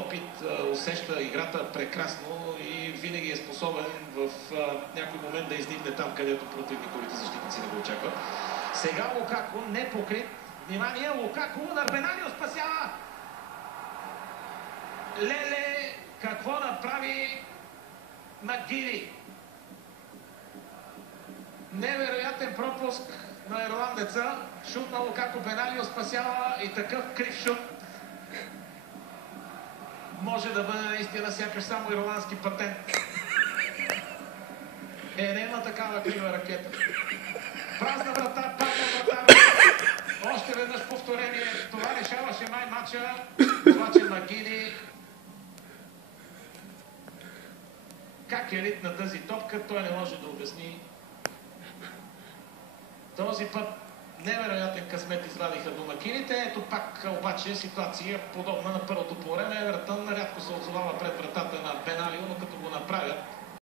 опит, усеща играта прекрасно и винаги е способен в някой момент да издигне там, където противниковите защитници не го очакват. Сега Лукако не покрит. Внимание, Лукако, удар, Беналио спасява. Леле, какво направи Макгиди? Невероятен пропуск на ирландеца. Шут на Лукако, Беналио спасява и такъв крив шут може да бъде наистина сякаш само ирландски патент. Няма такава крива ракета. Празна врата, падна врата. Още веднъж повторение. Това решаваше матча. Обаче Макгиди как е ритна тази топка, той не може да обясни. Този път невероятен късмет извадиха домакините. Ето пак обаче ситуация подобна на първото по време. Евертън рядко се озовава пред вратата